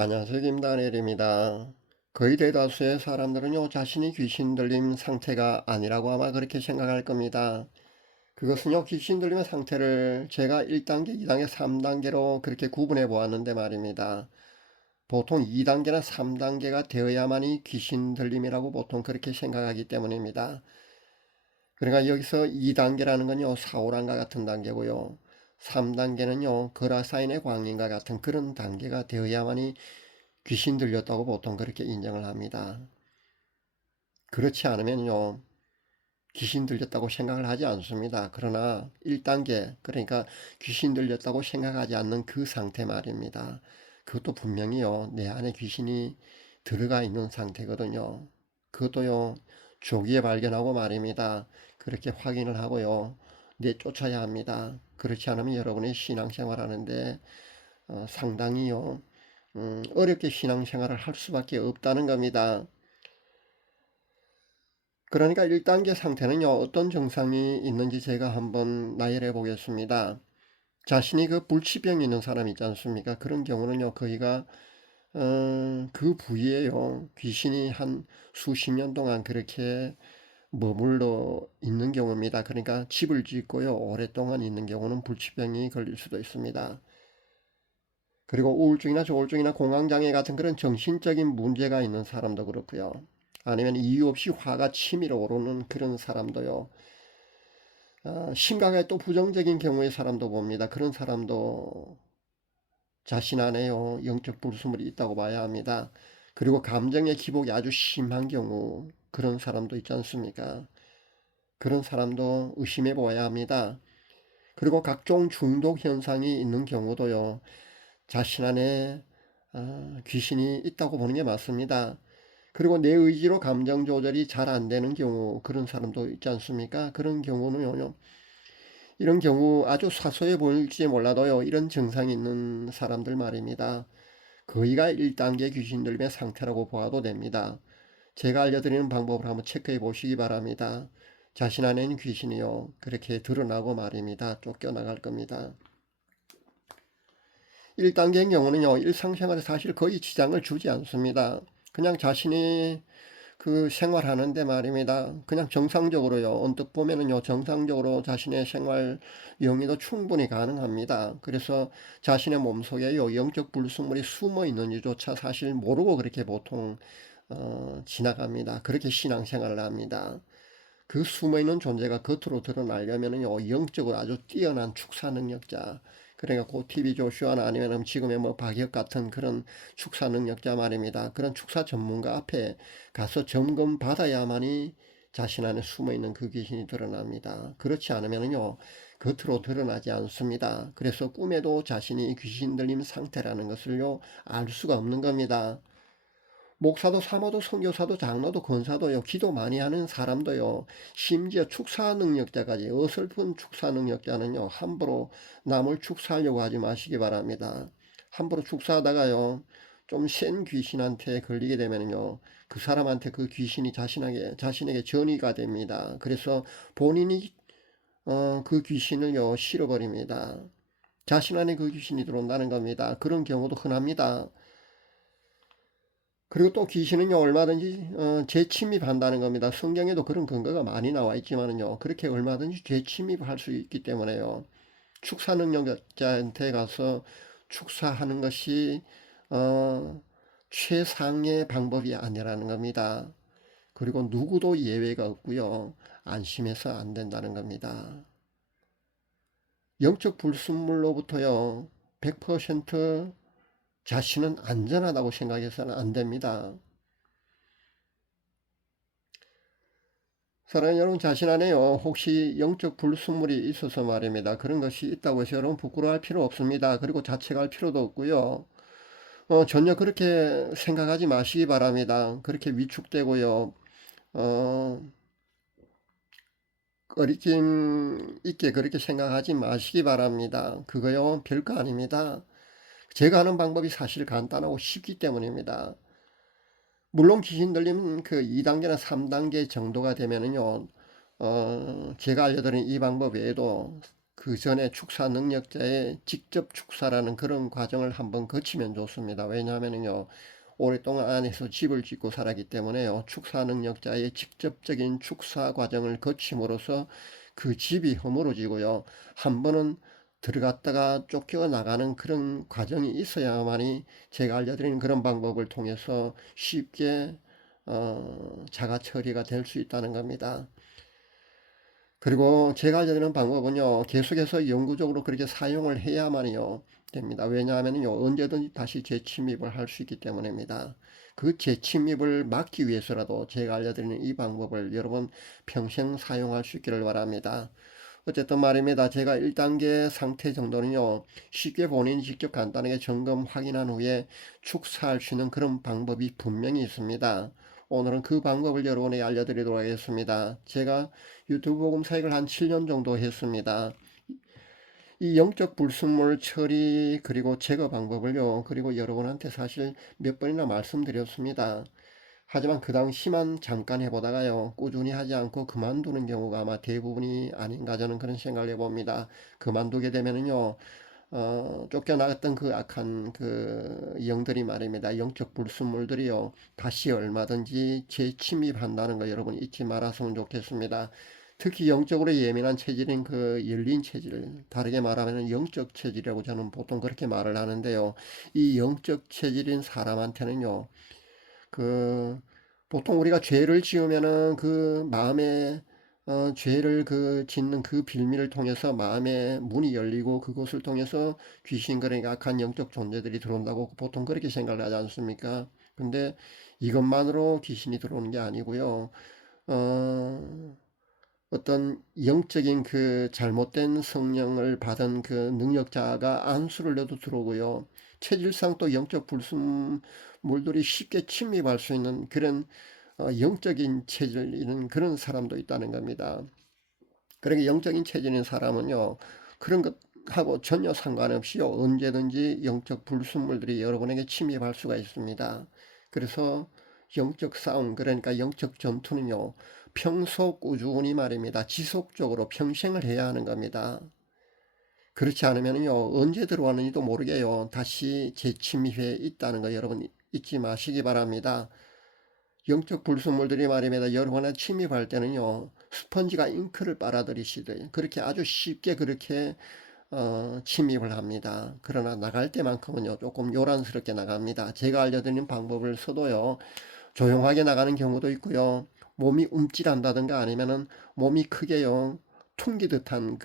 안녕하세요. 김다니엘입니다. 거의 대다수의 사람들은요, 자신이 귀신 들림 상태가 아니라고 아마 그렇게 생각할 겁니다. 그것은요, 귀신 들림의 상태를 제가 1단계, 2단계, 3단계로 그렇게 구분해 보았는데 말입니다. 보통 2단계나 3단계가 되어야만이 귀신 들림이라고 보통 그렇게 생각하기 때문입니다. 그러니까 여기서 2단계라는 건요, 사오란과 같은 단계고요. 3단계는요, 거라사인의 광인과 같은 그런 단계가 되어야만이 귀신 들렸다고 보통 그렇게 인정을 합니다. 그렇지 않으면요, 귀신 들렸다고 생각을 하지 않습니다. 그러나 1단계, 그러니까 귀신 들렸다고 생각하지 않는 그 상태 말입니다. 그것도 분명히요, 내 안에 귀신이 들어가 있는 상태거든요. 그것도요, 조기에 발견하고 말입니다. 그렇게 확인을 하고요, 내쫓아야 합니다. 그렇지 않으면 여러분의 신앙생활 하는데 상당히요, 어렵게 신앙생활을 할 수밖에 없다는 겁니다. 그러니까 1단계 상태는요, 어떤 증상이 있는지 제가 한번 나열해 보겠습니다. 자신이 그 불치병이 있는 사람 있지 않습니까? 그런 경우는요, 거의가 그 부위에요, 귀신이 한 수십 년 동안 그렇게 머물러 있는 경우입니다. 그러니까 집을 짓고요, 오랫동안 있는 경우는 불치병이 걸릴 수도 있습니다. 그리고 우울증이나 조울증이나 공황장애 같은 그런 정신적인 문제가 있는 사람도 그렇고요. 아니면 이유 없이 화가 치밀어 오르는 그런 사람도요. 심각하게 또 부정적인 경우의 사람도 봅니다. 그런 사람도 자신 안에요, 영적 불순물이 있다고 봐야 합니다. 그리고 감정의 기복이 아주 심한 경우, 그런 사람도 있지 않습니까? 그런 사람도 의심해 보아야 합니다. 그리고 각종 중독 현상이 있는 경우도요, 자신 안에 귀신이 있다고 보는 게 맞습니다. 그리고 내 의지로 감정 조절이 잘 안 되는 경우, 그런 사람도 있지 않습니까? 그런 경우는요, 이런 경우 아주 사소해 보일지 몰라도요, 이런 증상이 있는 사람들 말입니다. 거의가 1단계 귀신 들림의 상태라고 보아도 됩니다. 제가 알려드리는 방법을 한번 체크해 보시기 바랍니다. 자신 안에 있는 귀신이요, 그렇게 드러나고 말입니다. 쫓겨나갈 겁니다. 1단계인 경우는요, 일상생활에 사실 거의 지장을 주지 않습니다. 그냥 자신이 그 생활하는데 말입니다. 그냥 정상적으로요. 언뜻 보면은요, 정상적으로 자신의 생활 영위도 충분히 가능합니다. 그래서 자신의 몸속에요, 영적 불순물이 숨어 있는지조차 사실 모르고 그렇게 보통 지나갑니다. 그렇게 신앙생활을 합니다. 그 숨어있는 존재가 겉으로 드러나려면요, 영적으로 아주 뛰어난 축사 능력자, 그러니까 고 TV 조슈아나 아니면 지금의 뭐 박혁 같은 그런 축사 능력자 말입니다. 그런 축사 전문가 앞에 가서 점검 받아야만이 자신 안에 숨어있는 그 귀신이 드러납니다. 그렇지 않으면요, 겉으로 드러나지 않습니다. 그래서 꿈에도 자신이 귀신 들림 상태라는 것을요, 알 수가 없는 겁니다. 목사도 사모도 선교사도 장로도 권사도요, 기도 많이 하는 사람도요, 심지어 축사 능력자까지, 어설픈 축사 능력자는요, 함부로 남을 축사하려고 하지 마시기 바랍니다. 함부로 축사하다가요, 좀 센 귀신한테 걸리게 되면요, 그 사람한테 그 귀신이 자신에게 전이가 됩니다. 그래서 본인이 그 귀신을요, 실어버립니다. 자신 안에 그 귀신이 들어온다는 겁니다. 그런 경우도 흔합니다. 그리고 또 귀신은요, 얼마든지 재침입한다는 겁니다. 성경에도 그런 근거가 많이 나와 있지만은요, 그렇게 얼마든지 재침입할 수 있기 때문에요, 축사 능력자한테 가서 축사하는 것이 최상의 방법이 아니라는 겁니다. 그리고 누구도 예외가 없고요, 안심해서 안 된다는 겁니다. 영적 불순물로부터요, 100% 자신은 안전하다고 생각해서는 안 됩니다. 사랑하는 여러분, 자신 안에요, 혹시 영적 불순물이 있어서 말입니다. 그런 것이 있다고 해서 여러분 부끄러워할 필요 없습니다. 그리고 자책할 필요도 없고요. 전혀 그렇게 생각하지 마시기 바랍니다. 그렇게 위축되고요. 어, 꺼리낌 있게 그렇게 생각하지 마시기 바랍니다. 그거요, 별거 아닙니다. 제가 하는 방법이 사실 간단하고 쉽기 때문입니다. 물론 귀신 들리면 그 2단계나 3단계 정도가 되면은요, 제가 알려드린 이 방법 외에도 그 전에 축사 능력자의 직접 축사라는 그런 과정을 한번 거치면 좋습니다. 왜냐하면요, 오랫동안 안에서 집을 짓고 살았기 때문에요, 축사 능력자의 직접적인 축사 과정을 거침으로써 그 집이 허물어지고요, 한 번은 들어갔다가 쫓겨나가는 그런 과정이 있어야만이 제가 알려드리는 그런 방법을 통해서 쉽게 자가 처리가 될 수 있다는 겁니다. 그리고 제가 알려드리는 방법은요, 계속해서 영구적으로 그렇게 사용을 해야만요 됩니다. 왜냐하면요, 언제든지 다시 재침입을 할 수 있기 때문입니다. 그 재침입을 막기 위해서라도 제가 알려드리는 이 방법을 여러분 평생 사용할 수 있기를 바랍니다. 어쨌든 말입니다. 제가 1단계 상태 정도는요, 쉽게 본인이 직접 간단하게 점검 확인한 후에 축사할 수 있는 그런 방법이 분명히 있습니다. 오늘은 그 방법을 여러분에게 알려드리도록 하겠습니다. 제가 유튜브 복음 사역을 한 7년 정도 했습니다. 이 영적 불순물 처리 그리고 제거 방법을요, 그리고 여러분한테 사실 몇 번이나 말씀드렸습니다. 하지만 그 당시만 잠깐 해보다가요, 꾸준히 하지 않고 그만두는 경우가 아마 대부분이 아닌가 저는 그런 생각을 해봅니다. 그만두게 되면은요, 쫓겨나갔던 그 악한 그 영들이 말입니다. 영적 불순물들이요, 다시 얼마든지 재침입한다는 거 여러분 잊지 말았으면 좋겠습니다. 특히 영적으로 예민한 체질인 그 열린 체질, 다르게 말하면 영적 체질이라고 저는 보통 그렇게 말을 하는데요. 이 영적 체질인 사람한테는요, 그 보통 우리가 죄를 지으면은 그 마음에 죄를 그 짓는 그 빌미를 통해서 마음의 문이 열리고 그것을 통해서 귀신, 그러니까 악한 영적 존재들이 들어온다고 보통 그렇게 생각을 하지 않습니까? 근데 이것만으로 귀신이 들어오는 게 아니고요. 어, 어떤 영적인 그 잘못된 성령을 받은 그 능력자가 안수를 내도 들어오고요. 체질상 또 영적 불순물들이 쉽게 침입할 수 있는 그런 영적인 체질인 그런 사람도 있다는 겁니다. 그러니까 영적인 체질인 사람은요, 그런 것하고 전혀 상관없이요, 언제든지 영적 불순물들이 여러분에게 침입할 수가 있습니다. 그래서 영적 싸움, 그러니까 영적 전투는요, 평소 꾸준히 말입니다, 지속적으로 평생을 해야 하는 겁니다. 그렇지 않으면요, 언제 들어왔는지도 모르게요, 다시 재침입해 있다는 거 여러분 잊지 마시기 바랍니다. 영적 불순물들이 말입니다, 여러분의 침입할 때는요, 스펀지가 잉크를 빨아들이시듯 그렇게 아주 쉽게 그렇게 침입을 합니다. 그러나 나갈 때만큼은요, 조금 요란스럽게 나갑니다. 제가 알려드리는 방법을 써도요, 조용하게 나가는 경우도 있고요, 몸이 움찔한다든가 아니면은 몸이 크게요, 퉁기는 듯한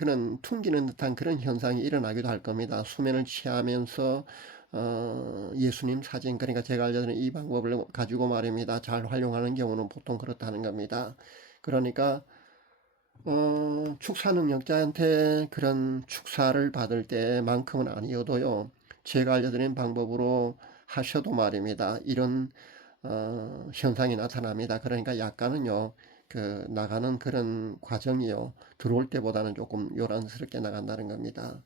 그런 현상이 일어나기도 할 겁니다. 수면을 취하면서 예수님 사진, 그러니까 제가 알려드린 이 방법을 가지고 말입니다, 잘 활용하는 경우는 보통 그렇다는 겁니다. 그러니까 축사 능력자한테 그런 축사를 받을 때만큼은 아니어도요, 제가 알려드린 방법으로 하셔도 말입니다, 이런 현상이 나타납니다. 그러니까 약간은요, 그 나가는 그런 과정이요, 들어올 때보다는 조금 요란스럽게 나간다는 겁니다.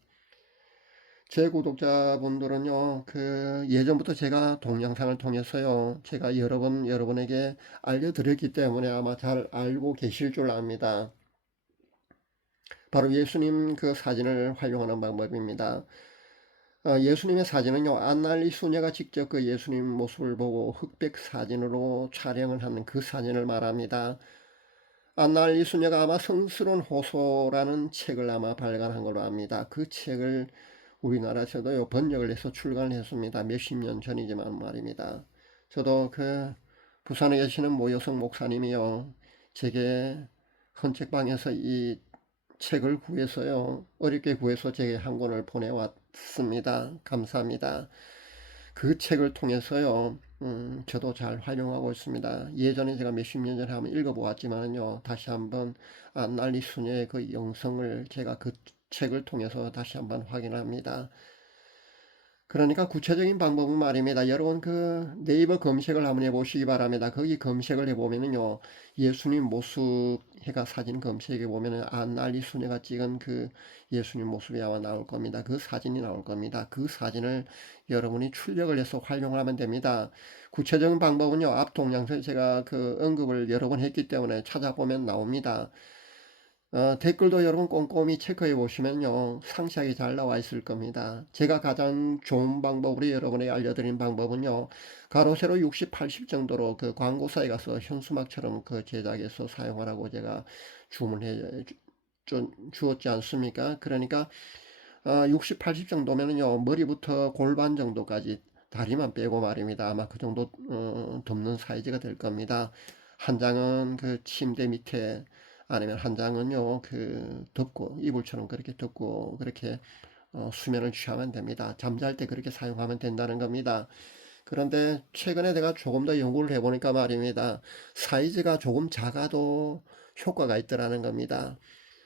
제 구독자분들은요, 그 예전부터 제가 동영상을 통해서요, 제가 여러 번 여러분에게 알려드렸기 때문에 아마 잘 알고 계실 줄 압니다. 바로 예수님 그 사진을 활용하는 방법입니다. 예수님의 사진은요, 안날리 수녀가 직접 그 예수님 모습을 보고 흑백 사진으로 촬영을 하는 그 사진을 말합니다. 안날리 수녀가 아마 성스러운 호소라는 책을 아마 발간한 걸로 압니다. 그 책을 우리나라에서도요, 번역을 해서 출간을 했습니다. 몇십 년 전이지만 말입니다. 저도 그 부산에 계시는 모여성 목사님이요, 제게 헌책방에서 이 책을 구해서요, 어렵게 구해서 제게 한 권을 보내왔습니다. 감사합니다. 그 책을 통해서요, 저도 잘 활용하고 있습니다. 예전에 제가 몇십 년 전에 한번 읽어보았지만요, 다시 한번 안날리 수녀의 그 영성을 제가 그 책을 통해서 다시 한번 확인합니다. 그러니까 구체적인 방법은 말입니다, 여러분 그 네이버 검색을 한번 해보시기 바랍니다. 거기 검색을 해보면은요, 예수님 모습 해가 사진 검색해 보면은 안날리 수녀가 찍은 그 예수님 모습이 아마 나올 겁니다. 그 사진이 나올 겁니다. 그 사진을 여러분이 출력을 해서 활용을 하면 됩니다. 구체적인 방법은요, 앞 동영상에 제가 그 언급을 여러 번 했기 때문에 찾아보면 나옵니다. 댓글도 여러분 꼼꼼히 체크해 보시면요. 상세하게 잘 나와 있을 겁니다. 제가 가장 좋은 방법으로 여러분에게 알려드린 방법은요. 가로 세로 60, 80 정도로 그 광고사에 가서 현수막처럼 그 제작해서 사용하라고 제가 주문해 주었지 않습니까? 그러니까 60, 80 정도면은요. 머리부터 골반 정도까지 다리만 빼고 말입니다. 아마 그 정도 덮는 사이즈가 될 겁니다. 한 장은 그 침대 밑에, 아니면 한 장은요 그 덮고 이불처럼 그렇게 덮고 그렇게 수면을 취하면 됩니다. 잠잘 때 그렇게 사용하면 된다는 겁니다. 그런데 최근에 내가 조금 더 연구를 해보니까 말입니다. 사이즈가 조금 작아도 효과가 있더라는 겁니다.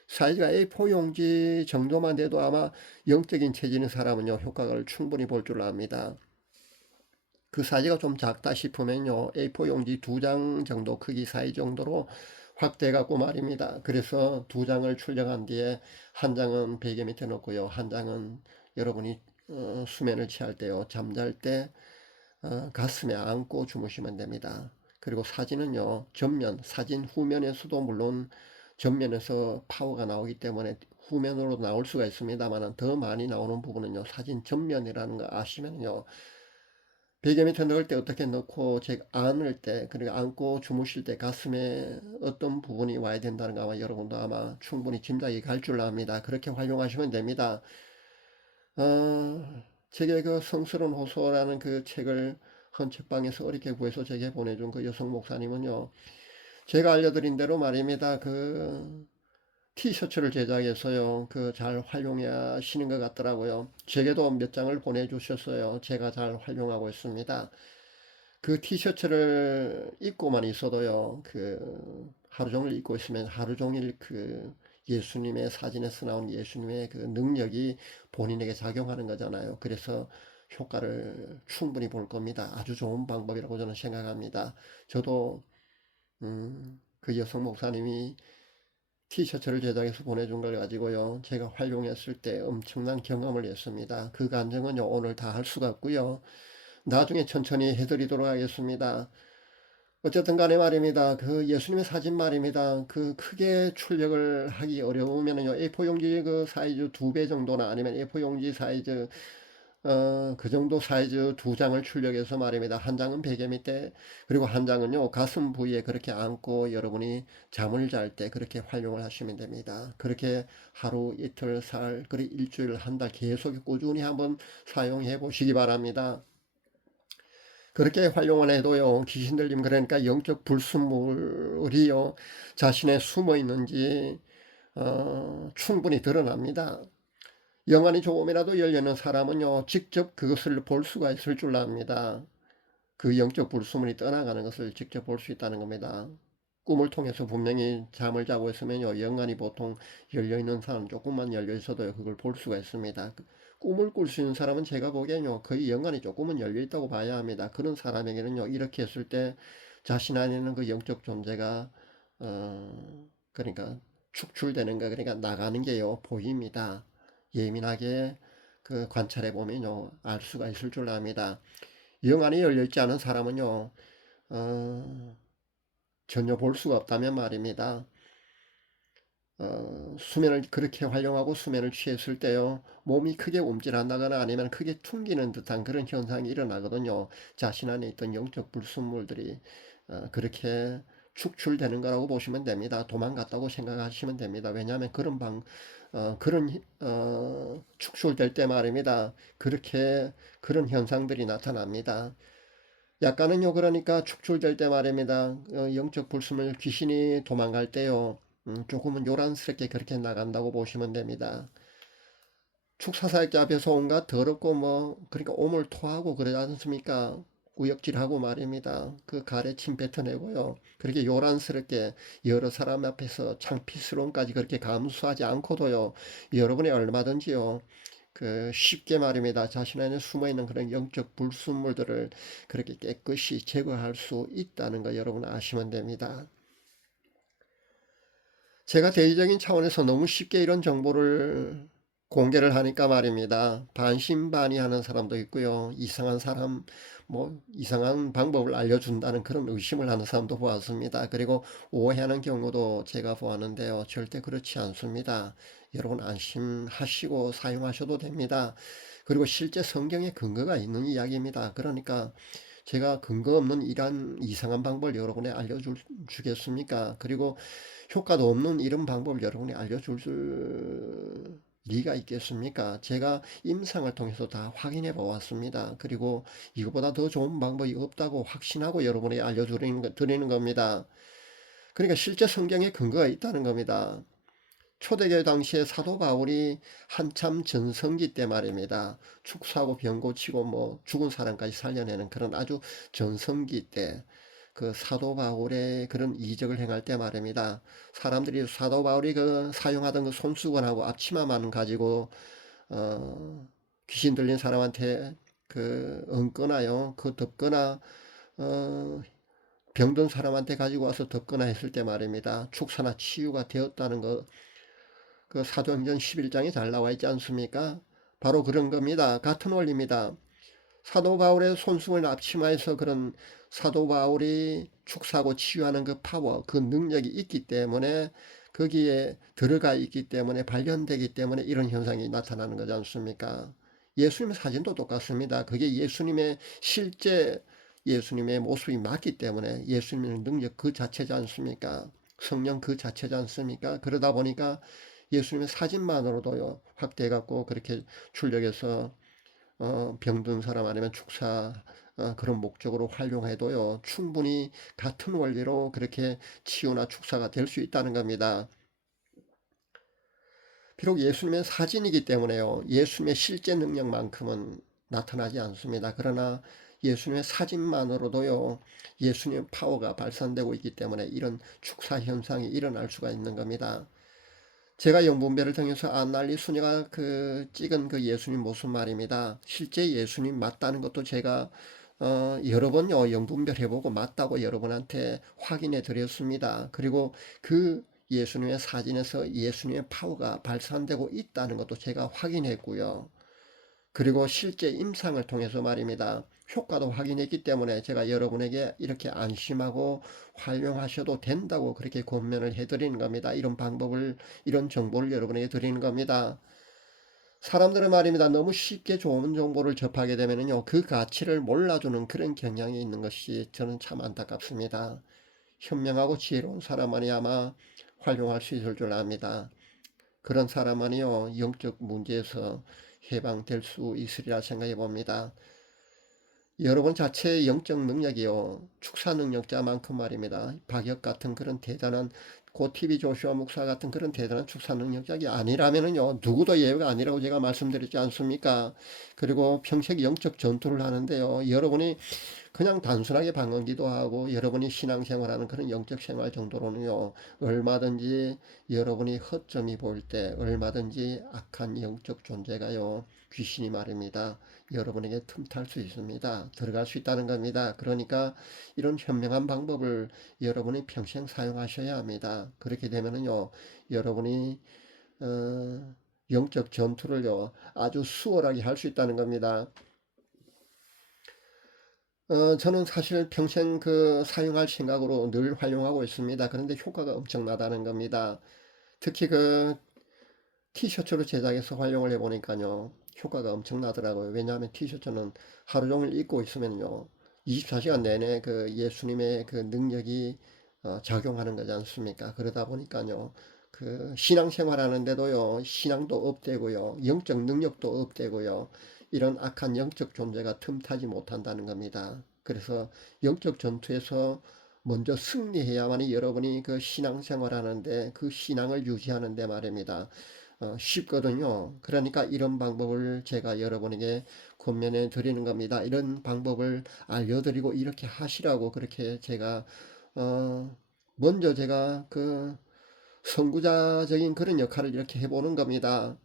사이즈가 A4 용지 정도만 돼도 아마 영적인 체질인 사람은요 효과를 충분히 볼 줄 압니다. 그 사이즈가 좀 작다 싶으면요 A4 용지 2장 정도 크기 사이즈 정도로 확대해 갖고 말입니다. 그래서 2장을 출력한 뒤에 한 장은 베개 밑에 놓고요, 한 장은 여러분이 수면을 취할 때요, 잠잘 때 가슴에 안고 주무시면 됩니다. 그리고 사진은요 전면, 사진 후면에서도 물론 전면에서 파워가 나오기 때문에 후면으로 나올 수가 있습니다만, 더 많이 나오는 부분은요 사진 전면이라는 거 아시면요, 베개 밑에 넣을 때 어떻게 넣고, 제 안을 때, 그리고 안고 주무실 때 가슴에 어떤 부분이 와야 된다는 거 아마 여러분도 아마 충분히 짐작이 갈 줄 압니다. 그렇게 활용하시면 됩니다. 제게 그 성스러운 호소라는 그 책을 헌책방에서 어렵게 구해서 제게 보내준 그 여성 목사님은요, 제가 알려드린 대로 말입니다. 그 티셔츠를 제작해서요, 그 잘 활용하시는 것 같더라고요. 제게도 몇 장을 보내주셨어요. 제가 잘 활용하고 있습니다. 그 티셔츠를 입고만 있어도요, 그 하루 종일 입고 있으면 하루 종일 그 예수님의, 사진에서 나온 예수님의 그 능력이 본인에게 작용하는 거잖아요. 그래서 효과를 충분히 볼 겁니다. 아주 좋은 방법이라고 저는 생각합니다. 저도 그 여성 목사님이 티셔츠를 제작해서 보내준 걸 가지고요, 제가 활용했을 때 엄청난 경험을 했습니다. 그 감정은요 오늘 다 할 수가 없고요, 나중에 천천히 해드리도록 하겠습니다. 어쨌든 간에 말입니다. 그 예수님의 사진 말입니다. 그 크게 출력을 하기 어려우면요, A4 용지 그 사이즈 2배 정도나, 아니면 A4 용지 사이즈 그 정도 사이즈 2장을 출력해서 말입니다. 한 장은 베개 밑에, 그리고 한 장은요 가슴 부위에 그렇게 안고 여러분이 잠을 잘 때 그렇게 활용을 하시면 됩니다. 그렇게 하루 이틀 살, 그리고 일주일 한 달 계속 꾸준히 한번 사용해 보시기 바랍니다. 그렇게 활용을 해도요, 귀신 들림, 그러니까 영적 불순물이요 자신의 숨어 있는지 충분히 드러납니다. 영안이 조금이라도 열리는 사람은요 직접 그것을 볼 수가 있을 줄 압니다. 그 영적 불순물이 떠나가는 것을 직접 볼 수 있다는 겁니다. 꿈을 통해서 분명히 잠을 자고 있으면요, 영안이 보통 열려있는 사람, 조금만 열려있어도요 그걸 볼 수가 있습니다. 꿈을 꿀 수 있는 사람은 제가 보기에는요 거의 영안이 조금은 열려있다고 봐야 합니다. 그런 사람에게는요 이렇게 했을 때 자신 안에 있는 그 영적 존재가 그러니까 축출되는 거, 그러니까 나가는 게요 보입니다. 예민하게 그 관찰해 보면요 알 수가 있을 줄 압니다. 영안이 열려있지 않은 사람은요 전혀 볼 수가 없다면 말입니다. 수면을 그렇게 활용하고 수면을 취했을 때요 몸이 크게 움찔한다거나 아니면 크게 퉁기는 듯한 그런 현상이 일어나거든요. 자신 안에 있던 영적 불순물들이 그렇게 축출되는 거라고 보시면 됩니다. 도망갔다고 생각하시면 됩니다. 왜냐하면 그런 축출될 때 말입니다, 그렇게 그런 현상들이 나타납니다. 약간은요 그러니까 축출될 때 말입니다, 영적 불순물, 귀신이 도망갈 때요 조금은 요란스럽게 그렇게 나간다고 보시면 됩니다. 축사사역자 앞에서 온갖 더럽고 뭐 그러니까 오물 토하고 그러지 않습니까? 구역질하고 말입니다. 그 가래 침 뱉어내고요, 그렇게 요란스럽게 여러 사람 앞에서 창피스러움까지 그렇게 감수하지 않고도요, 여러분이 얼마든지요 그 쉽게 말입니다, 자신 안에 숨어있는 그런 영적 불순물들을 그렇게 깨끗이 제거할 수 있다는 거 여러분 아시면 됩니다. 제가 대의적인 차원에서 너무 쉽게 이런 정보를 공개를 하니까 말입니다. 반신반의하는 사람도 있고요. 이상한 사람, 뭐 이상한 방법을 알려준다는 그런 의심을 하는 사람도 보았습니다. 그리고 오해하는 경우도 제가 보았는데요. 절대 그렇지 않습니다. 여러분 안심하시고 사용하셔도 됩니다. 그리고 실제 성경에 근거가 있는 이야기입니다. 그러니까 제가 근거 없는 이러한 이상한 방법을 여러분에 알려주겠습니까? 그리고 효과도 없는 이런 방법을 여러분이 알려줄 리가 있겠습니까? 제가 임상을 통해서 다 확인해 보았습니다. 그리고 이거보다 더 좋은 방법이 없다고 확신하고 여러분에게 드리는 겁니다. 그러니까 실제 성경에 근거가 있다는 겁니다. 초대교회 당시에 사도 바울이 한참 전성기 때 말입니다. 축사하고 병 고치고 뭐 죽은 사람까지 살려내는 그런 아주 전성기 때 그 사도 바울의 그런 이적을 행할 때 말입니다. 사람들이 사도 바울이 그 사용하던 그 손수건하고 앞치마만 가지고 귀신 들린 사람한테 그 얹거나요, 그 덮거나 어, 병든 사람한테 가지고 와서 덮거나 했을 때 말입니다. 축사나 치유가 되었다는 거, 그 사도행전 11장에 잘 나와 있지 않습니까? 바로 그런 겁니다. 같은 원리입니다. 사도 바울의 손수건을 앞치마해서 그런 사도 바울이 축사하고 치유하는 그 파워, 그 능력이 있기 때문에 거기에 들어가 있기 때문에 발견되기 때문에 이런 현상이 나타나는 거지 않습니까? 예수님의 사진도 똑같습니다. 그게 예수님의 실제 예수님의 모습이 맞기 때문에 예수님의 능력 그 자체지 않습니까? 성령 그 자체지 않습니까? 그러다 보니까 예수님의 사진만으로도요 확대해 갖고 그렇게 출력해서 병든 사람 아니면 축사 그런 목적으로 활용해도요 충분히 같은 원리로 그렇게 치유나 축사가 될 수 있다는 겁니다. 비록 예수님의 사진이기 때문에요 예수님의 실제 능력만큼은 나타나지 않습니다. 그러나 예수님의 사진만으로도요 예수님의 파워가 발산되고 있기 때문에 이런 축사 현상이 일어날 수가 있는 겁니다. 제가 영분별을 통해서 안날리 수녀가 그 찍은 그 예수님 모습 말입니다. 실제 예수님 맞다는 것도 제가 여러 번요 영분별 해보고 맞다고 여러분한테 확인해 드렸습니다. 그리고 그 예수님의 사진에서 예수님의 파워가 발산되고 있다는 것도 제가 확인했고요. 그리고 실제 임상을 통해서 말입니다. 효과도 확인했기 때문에 제가 여러분에게 이렇게 안심하고 활용하셔도 된다고 그렇게 권면을 해드리는 겁니다. 이런 방법을, 이런 정보를 여러분에게 드리는 겁니다. 사람들은 말입니다. 너무 쉽게 좋은 정보를 접하게 되면요. 그 가치를 몰라주는 그런 경향이 있는 것이 저는 참 안타깝습니다. 현명하고 지혜로운 사람만이 아마 활용할 수 있을 줄 압니다. 그런 사람만이요 영적 문제에서 해방될 수 있으리라 생각해 봅니다. 여러분 자체의 영적 능력이요 축사 능력자만큼 말입니다. 박역 같은 그런 대단한 고티비 조슈아 목사 같은 그런 대단한 축사 능력자가 아니라면은요 누구도 예외가 아니라고 제가 말씀드렸지 않습니까? 그리고 평생 영적 전투를 하는데요 여러분이 그냥 단순하게 방언 기도하고 여러분이 신앙생활하는 그런 영적 생활 정도로는요 얼마든지 여러분이 허점이 보일 때 얼마든지 악한 영적 존재가요 귀신이 말입니다 여러분에게 틈탈 수 있습니다. 들어갈 수 있다는 겁니다. 그러니까 이런 현명한 방법을 여러분이 평생 사용하셔야 합니다. 그렇게 되면은요 여러분이 영적 전투를요 아주 수월하게 할 수 있다는 겁니다. 저는 사실 평생 그 사용할 생각으로 늘 활용하고 있습니다. 그런데 효과가 엄청나다는 겁니다. 특히 그 티셔츠로 제작해서 활용을 해보니까요. 효과가 엄청나더라고요. 왜냐하면 티셔츠는 하루 종일 입고 있으면요. 24시간 내내 그 예수님의 그 능력이 작용하는 거지 않습니까? 그러다 보니까요. 그 신앙생활 하는데도요. 신앙도 업되고요. 영적 능력도 업되고요. 이런 악한 영적 존재가 틈타지 못한다는 겁니다. 그래서 영적 전투에서 먼저 승리해야만이 여러분이 그 신앙생활 하는데 그 신앙을 유지하는데 말입니다. 쉽거든요. 그러니까 이런 방법을 제가 여러분에게 권면해 드리는 겁니다. 이런 방법을 알려드리고 이렇게 하시라고 그렇게 제가 먼저 제가 그 선구자적인 그런 역할을 이렇게 해보는 겁니다.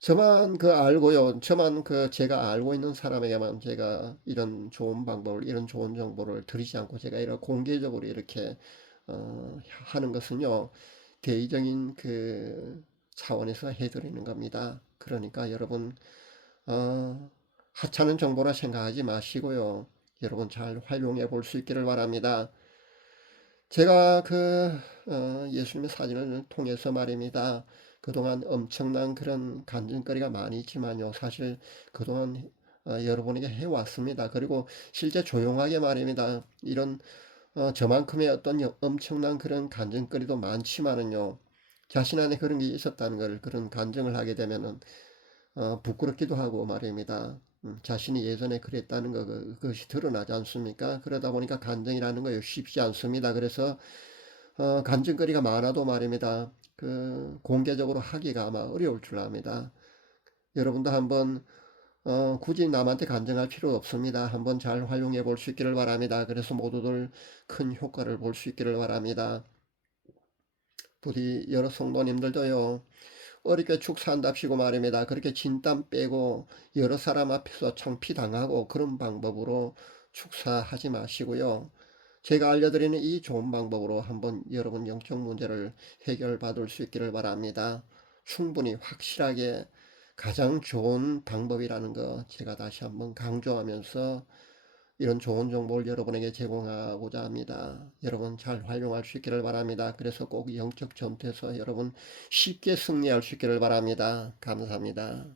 저만 그 알고요. 저만 그 제가 알고 있는 사람에게만 제가 이런 좋은 방법을, 이런 좋은 정보를 드리지 않고 제가 이런 공개적으로 이렇게 하는 것은요. 대의적인 그 차원에서 해드리는 겁니다. 그러니까 여러분 하찮은 정보라 생각하지 마시고요. 여러분 잘 활용해 볼 수 있기를 바랍니다. 제가 예수님의 사진을 통해서 말입니다. 그동안 엄청난 그런 간증거리가 많이 있지만요. 사실 그동안 여러분에게 해왔습니다. 그리고 실제 조용하게 말입니다. 이런 저만큼의 어떤 엄청난 그런 간증거리도 많지만은요. 자신 안에 그런 게 있었다는 걸 그런 간증을 하게 되면은 부끄럽기도 하고 말입니다. 자신이 예전에 그랬다는 거 그것이 드러나지 않습니까? 그러다 보니까 간증이라는 거 쉽지 않습니다. 그래서 간증거리가 많아도 말입니다. 공개적으로 하기가 아마 어려울 줄 압니다. 여러분도 한번 굳이 남한테 간증할 필요 없습니다. 한번 잘 활용해 볼 수 있기를 바랍니다. 그래서 모두들 큰 효과를 볼 수 있기를 바랍니다. 부디 여러 성도님들도요. 어렵게 축사한답시고 말입니다. 그렇게 진땀 빼고 여러 사람 앞에서 창피당하고 그런 방법으로 축사하지 마시고요. 제가 알려드리는 이 좋은 방법으로 한번 여러분 영적 문제를 해결받을 수 있기를 바랍니다. 충분히 확실하게 가장 좋은 방법이라는 거 제가 다시 한번 강조하면서 이런 좋은 정보를 여러분에게 제공하고자 합니다. 여러분 잘 활용할 수 있기를 바랍니다. 그래서 꼭 영적 전투에서 여러분 쉽게 승리할 수 있기를 바랍니다. 감사합니다.